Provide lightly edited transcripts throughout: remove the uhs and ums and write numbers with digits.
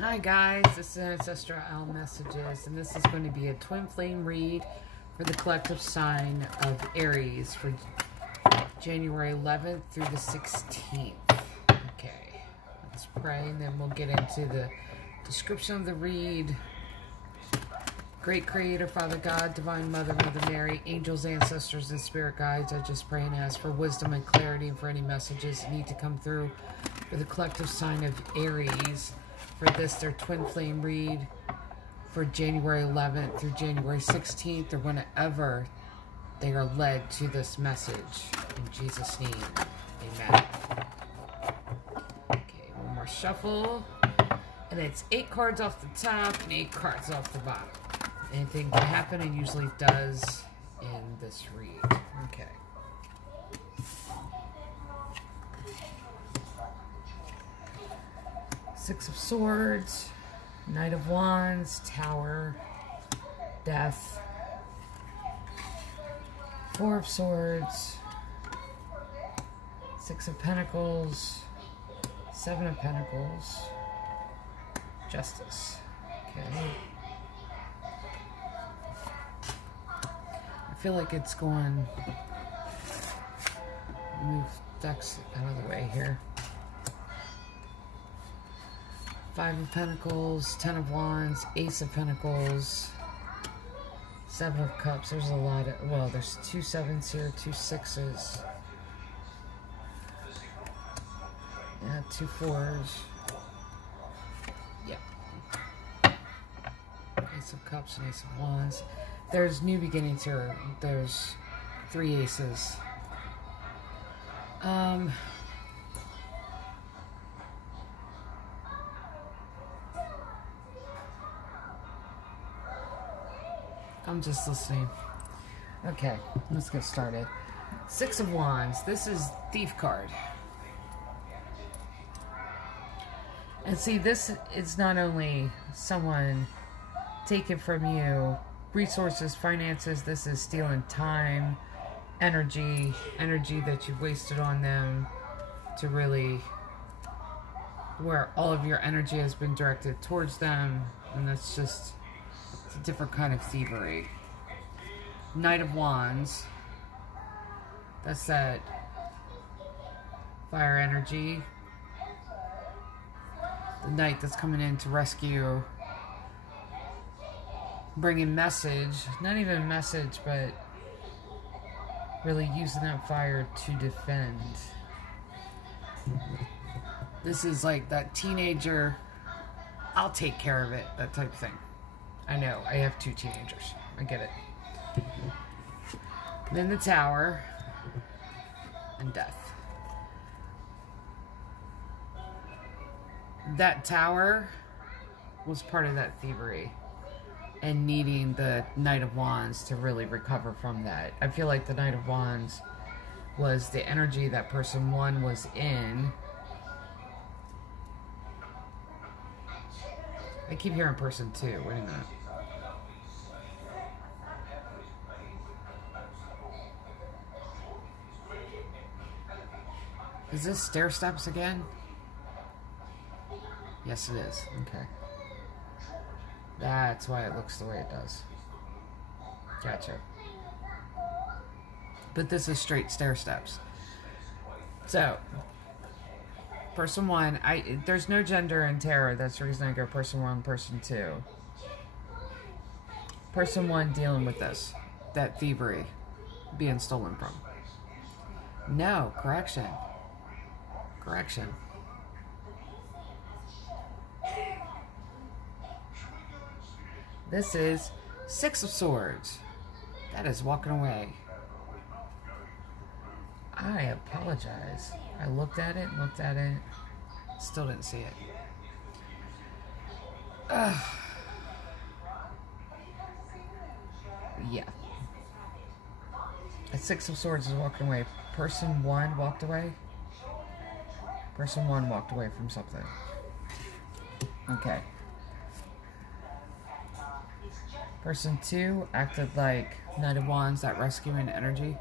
Hi guys, this is Ancestral Owl Messages, and this is going to be a twin flame read for the collective sign of Aries for January 11th through the 16th. Okay, let's pray and then we'll get into the description of the read. Great Creator, Father God, Divine Mother, Mother Mary, angels, ancestors, and spirit guides, I just pray and ask for wisdom and clarity and for any messages that need to come through for the collective sign of Aries. For this, their twin flame read for January 11th through January 16th, or whenever they are led to this message. In Jesus' name, amen. Okay, one more shuffle. And it's 8 cards off the top and 8 cards off the bottom. Anything can happen, and usually does in this read. Okay. Six of Swords, Knight of Wands, Tower, Death, Four of Swords, Six of Pentacles, Seven of Pentacles, Justice. Okay. I feel like it's going, move decks out of the way here. Five of Pentacles, Ten of Wands, Ace of Pentacles, Seven of Cups. There's a lot of, well, there's 2 sevens here, 2 sixes. Yeah, 2 fours. Yeah. Ace of Cups and Ace of Wands. There's new beginnings here. There's 3 aces. I'm just listening. Okay, let's get started. Six of Wands. This is Thief card. And see, this is not only someone taking from you resources, finances. This is stealing time, energy that you've wasted on them to really, where all of your energy has been directed towards them. And that's just, it's a different kind of thievery. Knight of Wands. That's that fire energy. The knight that's coming in to rescue. Bringing message. Not even a message, but really using that fire to defend. This is like that teenager, I'll take care of it, that type of thing. I know, I have 2 teenagers. I get it. Then the Tower and Death. That Tower was part of that thievery and needing the Knight of Wands to really recover from that. I feel like the Knight of Wands was the energy that person 1 was in. I keep hearing person 2. Wait a minute. Is this stair steps again? Yes, it is. Okay. That's why it looks the way it does. Gotcha. But this is straight stair steps. So, person 1, there's no gender in tarot. That's the reason I go person 1, person 2. Person 1 dealing with this. That thievery being stolen from. No, correction. Correction. This is Six of Swords. That is walking away. I apologize. I looked at it, still didn't see it. Yeah. A Six of Swords is walking away. Person 1 walked away. Person 1 walked away from something. Okay. Person 2 acted like Knight of Wands, that rescuing energy.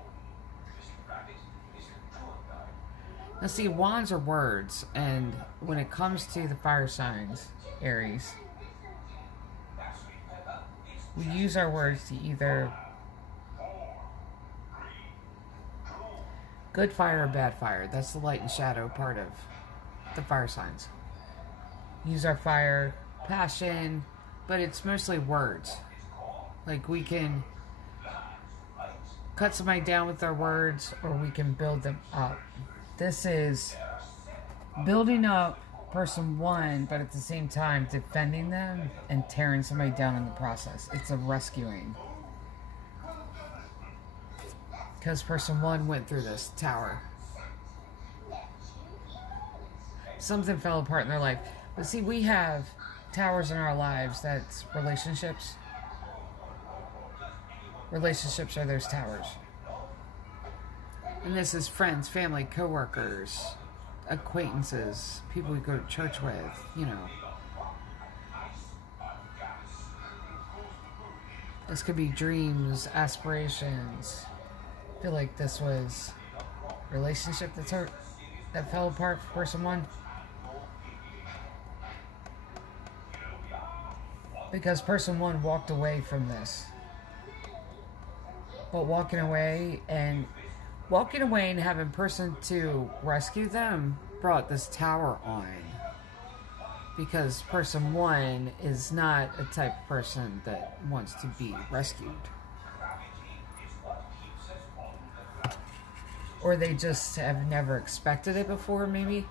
Now see, wands are words, and when it comes to the fire signs, Aries, we use our words to either good fire or bad fire. That's the light and shadow part of the fire signs. Use our fire, passion, but it's mostly words. Like, we can cut somebody down with our words, or we can build them up. This is building up person one, but at the same time defending them and tearing somebody down in the process. It's a rescuing. Because person one went through this tower. Something fell apart in their life. But see, we have towers in our lives. That's relationships. Relationships are those towers. And this is friends, family, co-workers, acquaintances, people we go to church with, you know. This could be dreams, aspirations. I feel like this was a relationship that fell apart for person one. Because person one walked away from this. But walking away and having person two rescue them brought this tower on. Because person one is not a type of person that wants to be rescued. Or they just have never expected it before, maybe.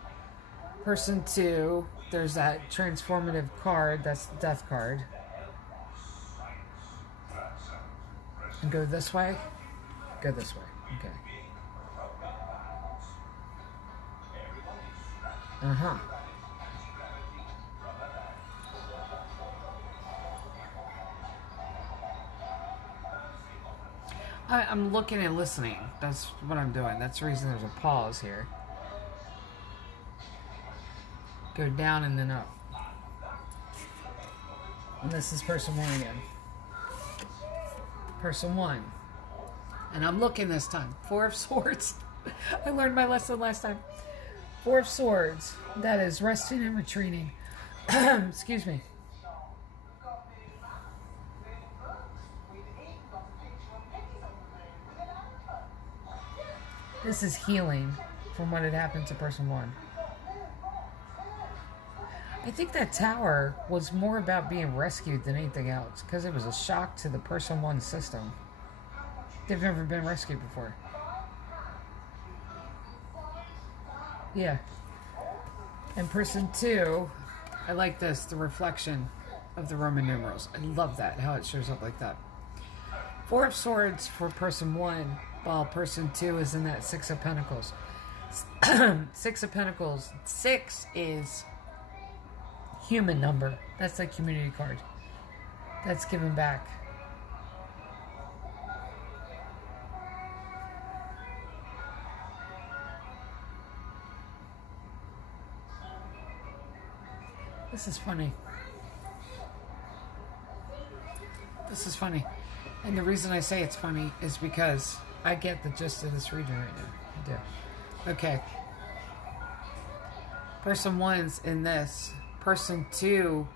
Person two, there's that transformative card, that's the death card. And go this way? Go this way, okay. Uh-huh. I'm looking and listening. That's what I'm doing. That's the reason there's a pause here. Go down and then up. And this is person one again. Person one. And I'm looking this time. Four of Swords. I learned my lesson last time. Four of Swords. That is resting and retreating. Excuse me. This is healing from what had happened to person one. I think that tower was more about being rescued than anything else, because it was a shock to the person one system. They've never been rescued before. Yeah. And person two, I like this, the reflection of the Roman numerals. I love that, how it shows up like that. Four of Swords for person one, while person two is in that Six of Pentacles. Six of Pentacles. 6 is human number. That's the community card. That's giving back. This is funny. This is funny. And the reason I say it's funny is because I get the gist of this reading right now. I do. Okay. Person one's in this. Person two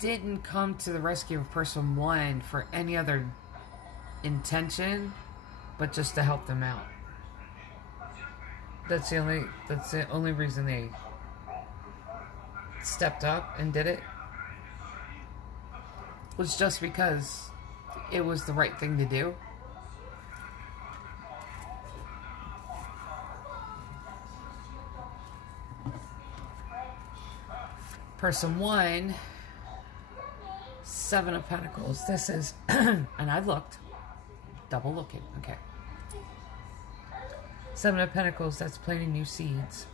didn't come to the rescue of person one for any other intention, but just to help them out. That's the only reason they stepped up and did it. Was just because it was the right thing to do. Person one, Seven of Pentacles. This is, and I looked, double looking, okay. Seven of Pentacles, that's planting new seeds.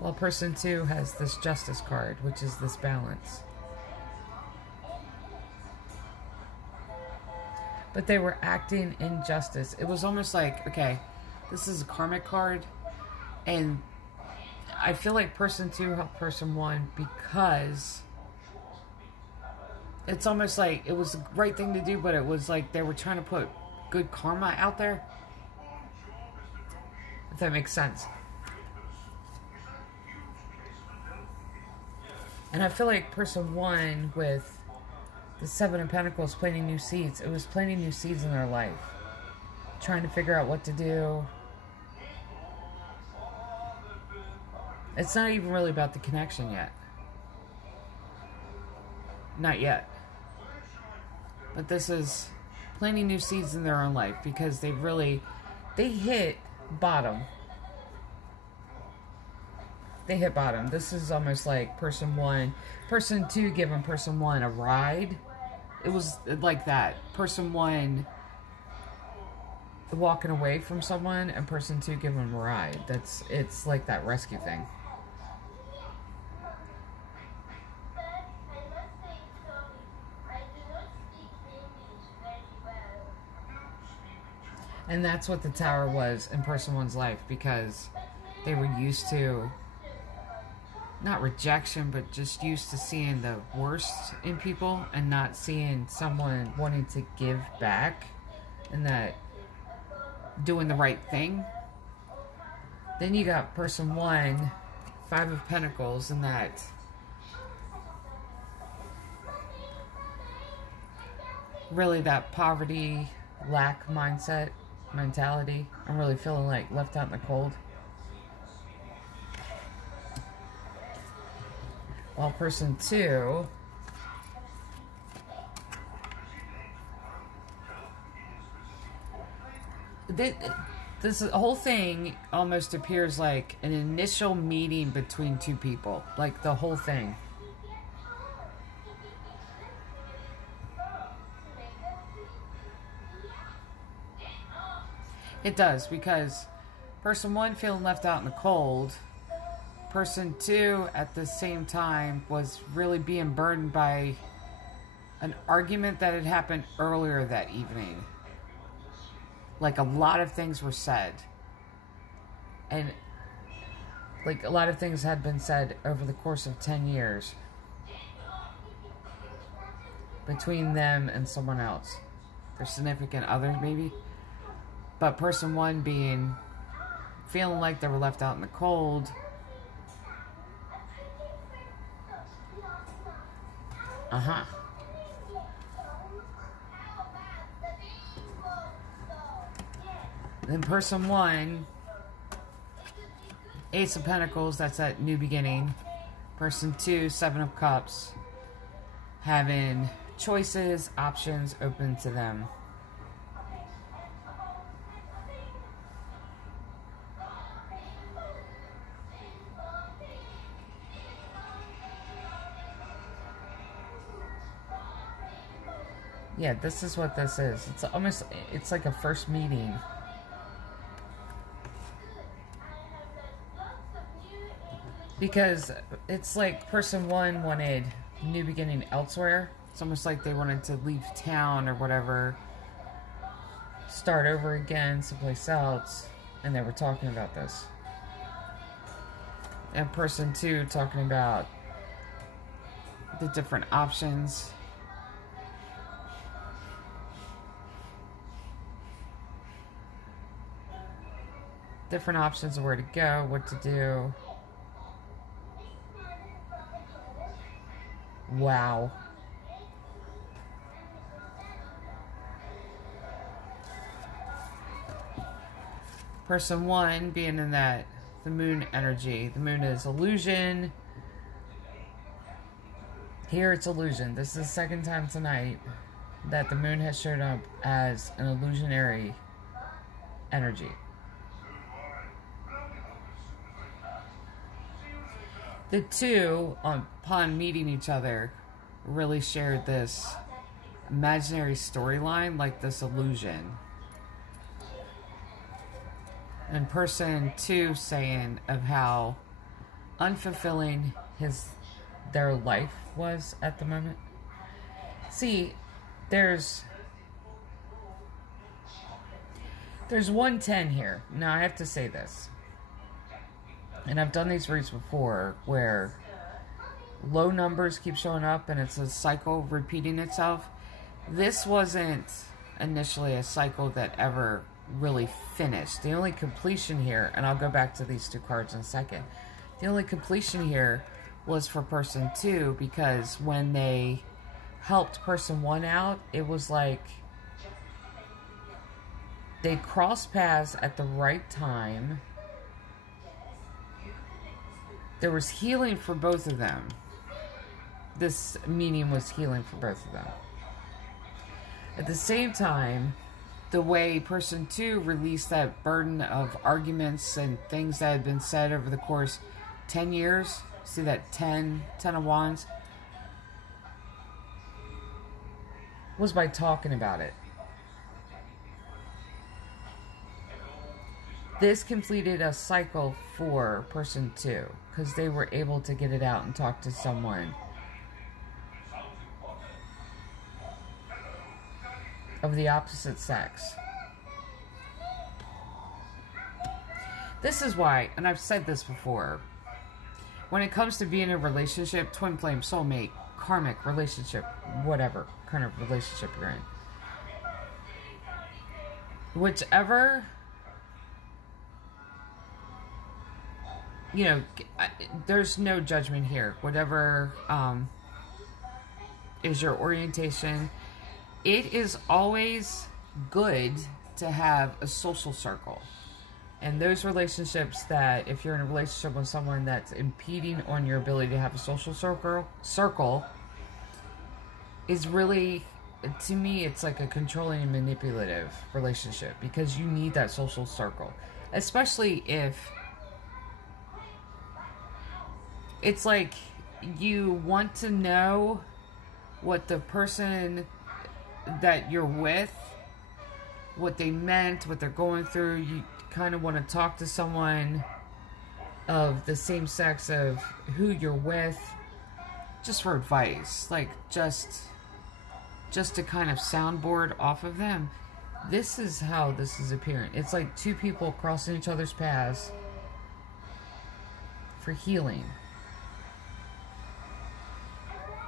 Well, person two has this Justice card, which is this balance. But they were acting in justice. It was almost like, okay, this is a karmic card, and I feel like person two helped person one because it's almost like it was the right thing to do, but it was like they were trying to put good karma out there. If that makes sense. And I feel like person 1 with the 7 of Pentacles planting new seeds. It was planting new seeds in their life. Trying to figure out what to do. It's not even really about the connection yet. Not yet. But this is planting new seeds in their own life because they hit bottom. They hit bottom. This is almost like person 1. Person 2 giving person 1 a ride. It was like that. Person 1 walking away from someone and person 2 giving them a ride. It's like that rescue thing. And that's what the Tower was in person 1's life, because they were used to, not rejection, but just used to seeing the worst in people and not seeing someone wanting to give back and that doing the right thing. Then you got person 1, 5 of Pentacles, and that really that poverty, lack mentality. I'm really feeling like left out in the cold. While person 2, this whole thing almost appears like an initial meeting between 2 people. Like the whole thing. It does, because person 1 feeling left out in the cold. Person 2 at the same time was really being burdened by an argument that had happened earlier that evening. Like a lot of things were said. And like a lot of things had been said over the course of 10 years. Between them and someone else. Their significant other, maybe. But person 1 feeling like they were left out in the cold. Then person 1, Ace of Pentacles, that's that new beginning. Person 2, 7 of Cups, having choices, options open to them. Yeah, this is what this is. It's like a first meeting. Because it's like person 1 wanted new beginning elsewhere. It's almost like they wanted to leave town or whatever. Start over again someplace else. And they were talking about this. And person 2 talking about the different options. Different options of where to go, what to do. Wow. Person 1 being in that, the moon energy. The moon is illusion. Here it's illusion. This is the second time tonight that the moon has showed up as an illusionary energy. The 2, upon meeting each other, really shared this imaginary storyline, like this illusion. And person 2 saying of how unfulfilling their life was at the moment. See, there's 110 here. Now I have to say this. And I've done these reads before where low numbers keep showing up and it's a cycle repeating itself. This wasn't initially a cycle that ever really finished. The only completion here, and I'll go back to these two cards in a second. The only completion here was for person 2, because when they helped person 1 out, it was like they crossed paths at the right time. There was healing for both of them. This meeting was healing for both of them. At the same time, the way person 2 released that burden of arguments and things that had been said over the course 10 years. See that 10 of Wands? Was by talking about it. This completed a cycle for person 2, because they were able to get it out and talk to someone of the opposite sex. This is why, and I've said this before, when it comes to being in a relationship, twin flame, soulmate, karmic relationship, whatever kind of relationship you're in, whichever, you know, there's no judgment here. Whatever is your orientation, it is always good to have a social circle. And those relationships that, if you're in a relationship with someone that's impeding on your ability to have a social circle is really, to me, it's like a controlling and manipulative relationship, because you need that social circle. Especially if it's like you want to know what the person that you're with, what they meant, what they're going through. You kind of want to talk to someone of the same sex of who you're with, just for advice, like just to kind of soundboard off of them. This is how this is appearing. It's like two people crossing each other's paths for healing.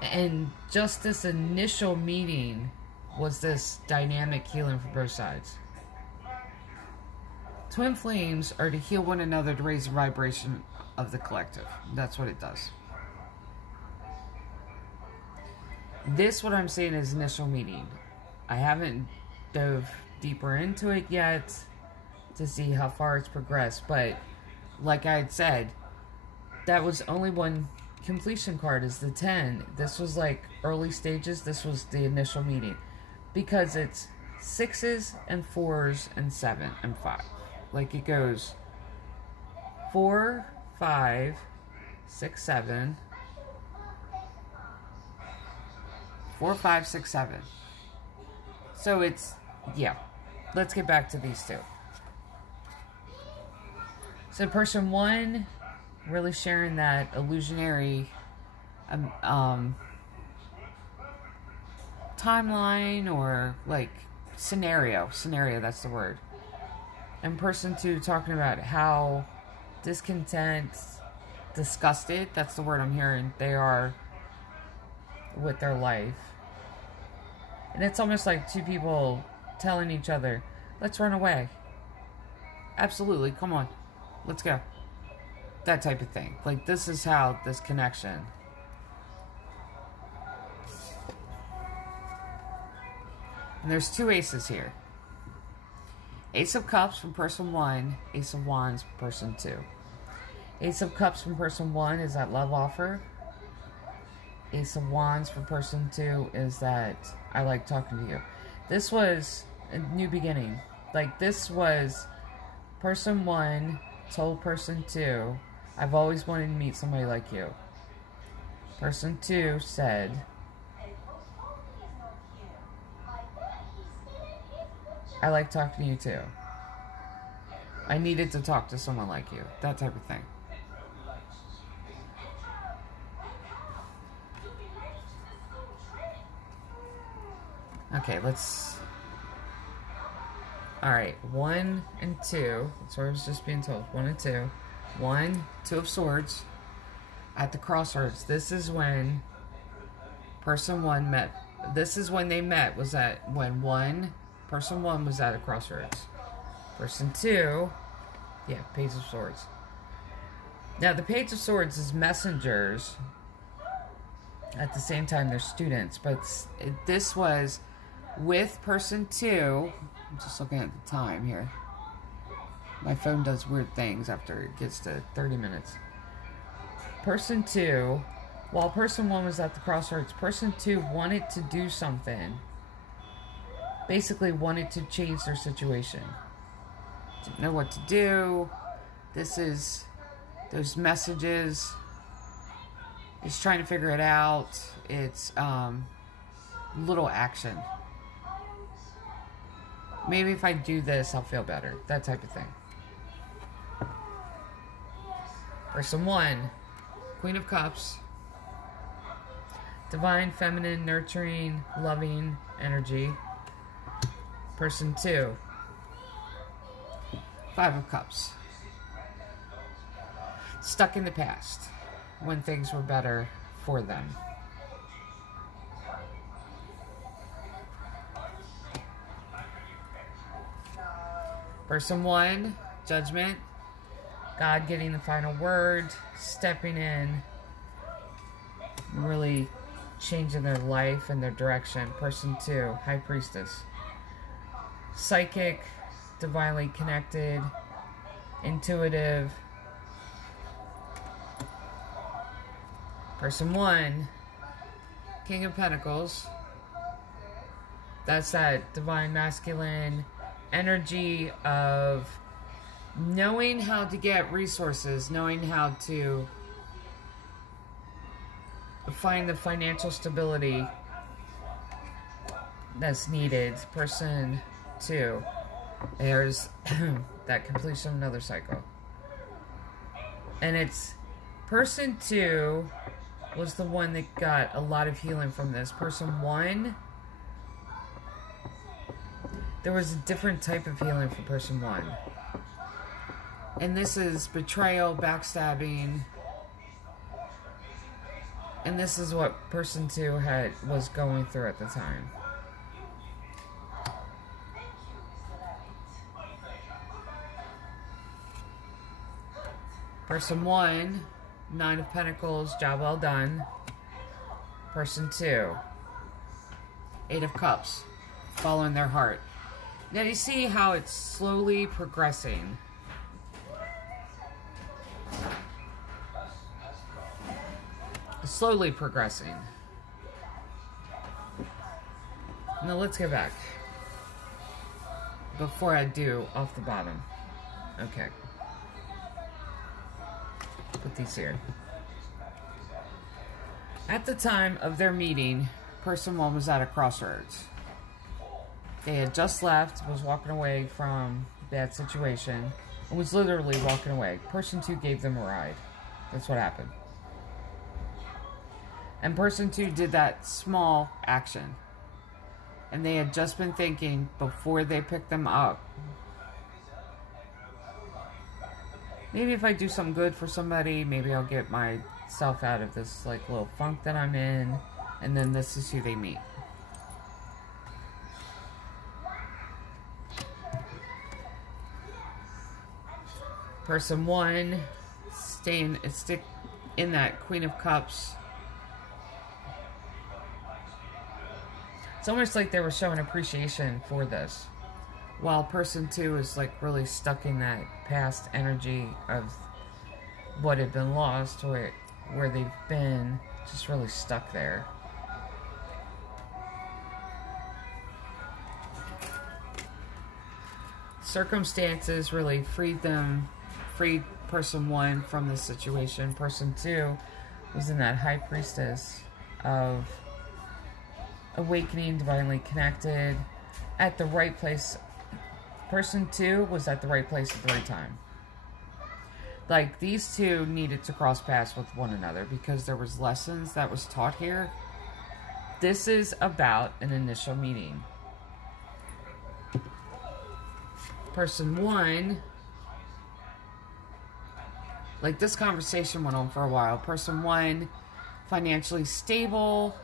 And just this initial meeting was this dynamic healing for both sides. Twin flames are to heal one another, to raise the vibration of the collective. That's what it does. This, what I'm saying, is initial meeting. I haven't dove deeper into it yet to see how far it's progressed, but like I had said, that was only one completion card, is the 10. This was like early stages. This was the initial meeting, because it's 6s and 4s and 7 and 5. Like it goes 4, 5, 6, 7. 4, 5, 6, 7. So it's, yeah. Let's get back to these two. So person 1 really sharing that illusionary timeline, or like scenario, that's the word. And person 2 talking about how discontent, disgusted, that's the word I'm hearing, they are with their life. And it's almost like two people telling each other, let's run away. Absolutely, come on, let's go. That type of thing. Like, this is how this connection. And there's two aces here. Ace of Cups from person 1, Ace of Wands from person 2. Ace of Cups from person 1 is that love offer. Ace of Wands from person 2 is that I like talking to you. This was a new beginning. Like, this was person 1 told person 2, I've always wanted to meet somebody like you. Person 2 said, I like talking to you too. I needed to talk to someone like you. That type of thing. Okay, let's... Alright, 1 and 2. That's what I was just being told. 1 and 2. 1, 2 of Swords. At the crossroads. This is when person 1 met. This is when they met. Was that when 1 Person 1 was at a crossroads. Person 2, yeah, Page of Swords. Now, the Page of Swords is messengers. At the same time, they're students. But this was with person 2. I'm just looking at the time here. My phone does weird things after it gets to 30 minutes. Person 2, while person 1 was at the crossroads, person 2 wanted to do something. Basically wanted to change their situation. Didn't know what to do. This is those messages. It's trying to figure it out. It's little action. Maybe if I do this, I'll feel better. That type of thing. Person 1, Queen of Cups. Divine, feminine, nurturing, loving energy. Person 2, Five of Cups. Stuck in the past when things were better for them. Person 1, Judgment. God getting the final word, stepping in, really changing their life and their direction. Person 2, High Priestess. Psychic, divinely connected, intuitive. Person 1, King of Pentacles. That's that divine masculine energy of knowing how to get resources, knowing how to find the financial stability that's needed. Person 2, there's that completion of another cycle. And it's person 2 was the one that got a lot of healing from this. Person 1, there was a different type of healing for person 1. And this is betrayal, backstabbing. And this is what person 2 was going through at the time. Person 1, Nine of Pentacles, job well done. Person 2, Eight of Cups, following their heart. Now you see how it's slowly progressing. Slowly progressing. Now let's get back. Before I do off the bottom. Okay. Put these here. At the time of their meeting, person 1 was at a crossroads. They had just left, was walking away from a bad situation, and was literally walking away. Person 2 gave them a ride. That's what happened. And person 2 did that small action. And they had just been thinking before they picked them up, maybe if I do something good for somebody, maybe I'll get myself out of this like little funk that I'm in. And then this is who they meet. Person 1 stick in that Queen of Cups. It's almost like they were showing appreciation for this. While person 2 is like really stuck in that past energy of what had been lost, where they've been just really stuck there. Circumstances really freed person 1 from the situation. Person 2 was in that High Priestess of awakening, divinely connected, at the right place. Person 2 was at the right place at the right time. Like, these two needed to cross paths with one another because there was lessons that was taught here. This is about an initial meeting. Person 1, like, this conversation went on for a while. Person 1, financially stable,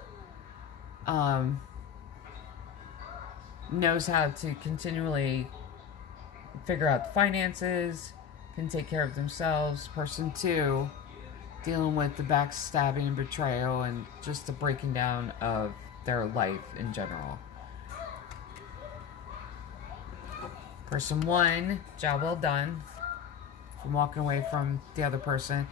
knows how to continually figure out the finances, can take care of themselves. Person 2, dealing with the backstabbing and betrayal and just the breaking down of their life in general. Person 1, job well done, from walking away from the other person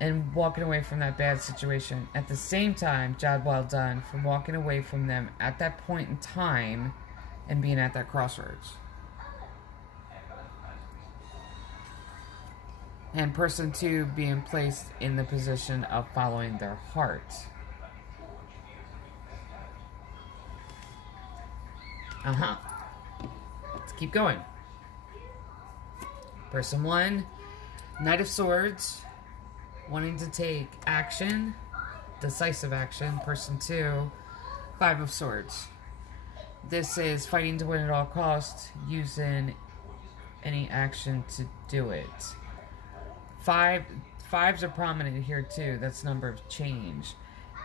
and walking away from that bad situation. At the same time, job well done from walking away from them at that point in time and being at that crossroads. And person 2 being placed in the position of following their heart. Let's keep going. Person 1, Knight of Swords, wanting to take action, decisive action. Person 2, Five of Swords. This is fighting to win at all costs, using any action to do it. Fives are prominent here too. That's number of change.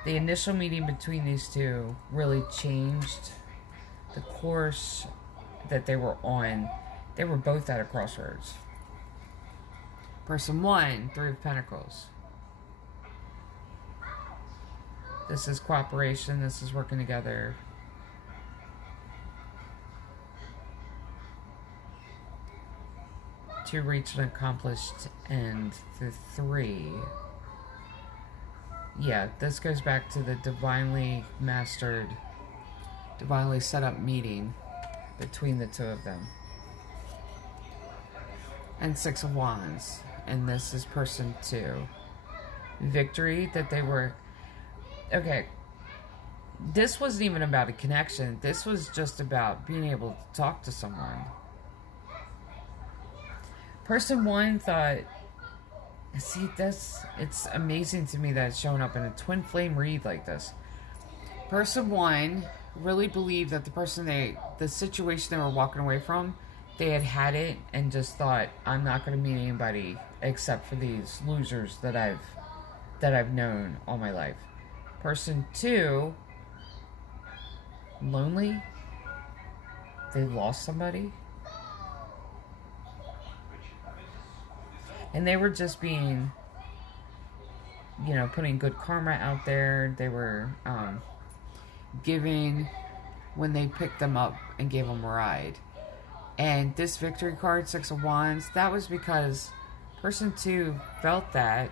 The initial meeting between these two really changed the course that they were on. They were both at a crossroads. Person 1, Three of Pentacles. This is cooperation. This is working together. To reach an accomplished end. The 3. Yeah, this goes back to the divinely mastered, divinely set up meeting between the two of them. And Six of Wands. And this is person 2. Victory that they were... Okay. This wasn't even about a connection. This was just about being able to talk to someone. Person 1 thought... See, it's amazing to me that it's showing up in a twin flame read like this. Person 1 really believed that the situation they were walking away from, they had it and just thought, I'm not going to meet anybody except for these losers that I've known all my life. Person 2, lonely. They lost somebody. And they were just being, putting good karma out there. They were giving when they picked them up and gave them a ride. And this victory card, Six of Wands, that was because person 2 felt that.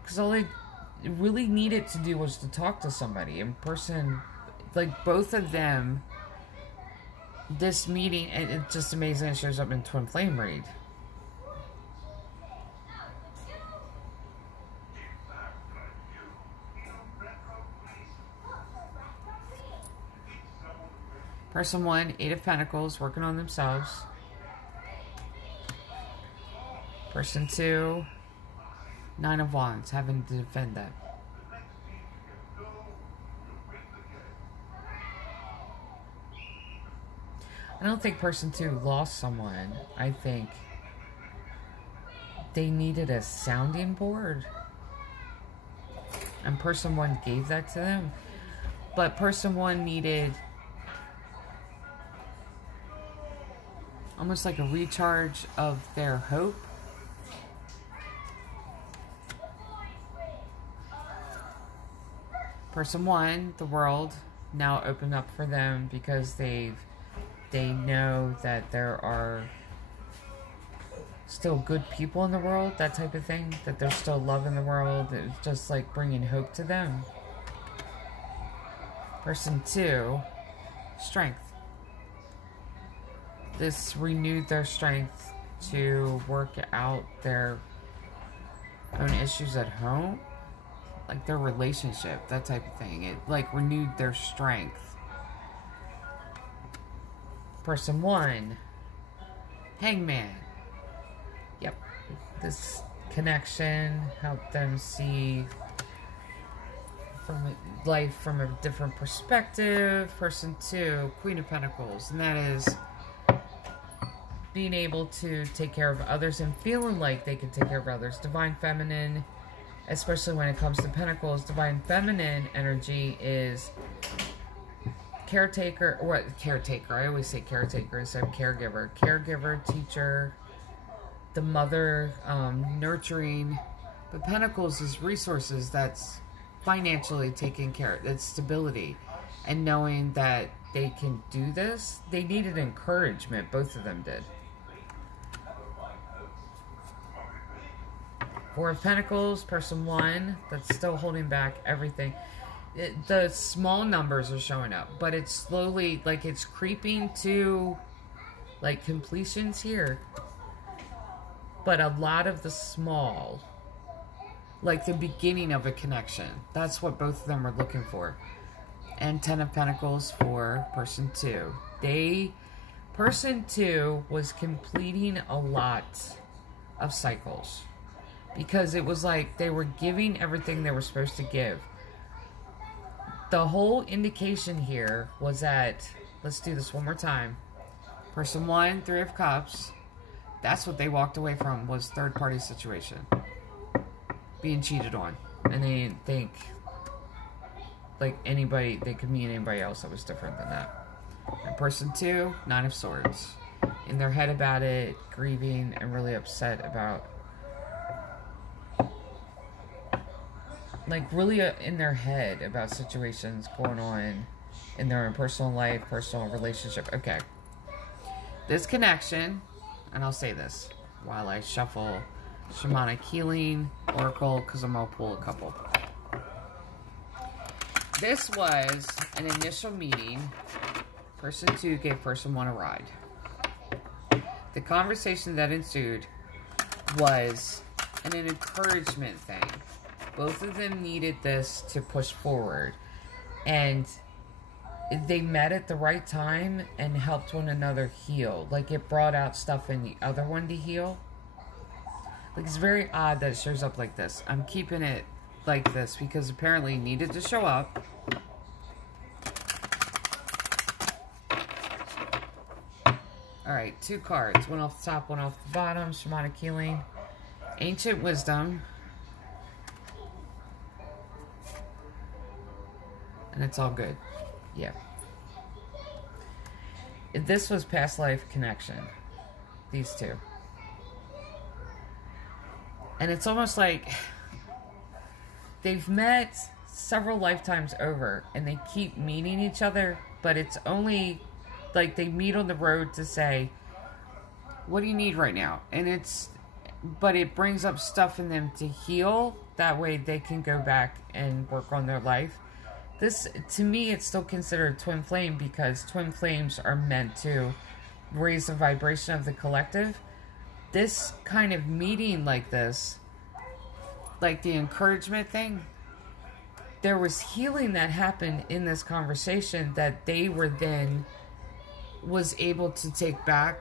Because all they really needed to do was to talk to somebody. And both of them, this meeting, and it's just amazing it shows up in Twin Flame read. Person 1, Eight of Pentacles, working on themselves. Person 2, Nine of Wands, having to defend that. I don't think person 2 lost someone. I think they needed a sounding board. And person 1 gave that to them. But person 1 needed... almost like a recharge of their hope. Person 1, the world, now opened up for them because they know that there are still good people in the world, that type of thing, that there's still love in the world. It's just like bringing hope to them. Person 2, strength. This renewed their strength to work out their own issues at home, like their relationship, that type of thing. It renewed their strength. Person 1, Hangman. Yep, this connection helped them see life from a different perspective. Person 2, Queen of Pentacles, and that is being able to take care of others and feeling like they can take care of others. Divine Feminine, especially when it comes to Pentacles, Divine Feminine energy is caretaker, or caretaker, I always say caretaker instead of caregiver. Caregiver, teacher, the mother, nurturing. But Pentacles is resources, that's financially taken care of. It's stability. And knowing that they can do this. They needed encouragement. Both of them did. Four of Pentacles, person one, that's still holding back everything. The small numbers are showing up, but it's slowly, like, it's creeping to, like, completions here. But a lot of the small, like the beginning of a connection. That's what both of them are looking for. And Ten of Pentacles for person two. Person two was completing a lot of cycles. Because it was like they were giving everything they were supposed to give. The whole indication here was that, let's do this one more time. Person one, Three of Cups. That's what they walked away from, was third-party situation. Being cheated on. And they didn't think, like, anybody, they could meet anybody else that was different than that. And person two, Nine of Swords. In their head about it, grieving, and really upset about, like, really in their head about situations going on in their own personal life, personal relationship. Okay. This connection, and I'll say this while I shuffle Shamanic Healing, Oracle, because I'm going to pull a couple. This was an initial meeting. Person two gave person one a ride. The conversation that ensued was an encouragement thing. Both of them needed this to push forward. And they met at the right time and helped one another heal. Like, it brought out stuff in the other one to heal. Like, it's very odd that it shows up like this. I'm keeping it like this because apparently it needed to show up. Alright, two cards. One off the top, one off the bottom. Shamanic Healing. Ancient Wisdom. And it's all good. Yeah. This was past life connection. These two. And it's almost like they've met several lifetimes over and they keep meeting each other, but it's only like they meet on the road to say, what do you need right now? And but it brings up stuff in them to heal. That way they can go back and work on their life. This, to me, it's still considered twin flame because twin flames are meant to raise the vibration of the collective. This kind of meeting like this, like the encouragement thing, there was healing that happened in this conversation that they were then was able to take back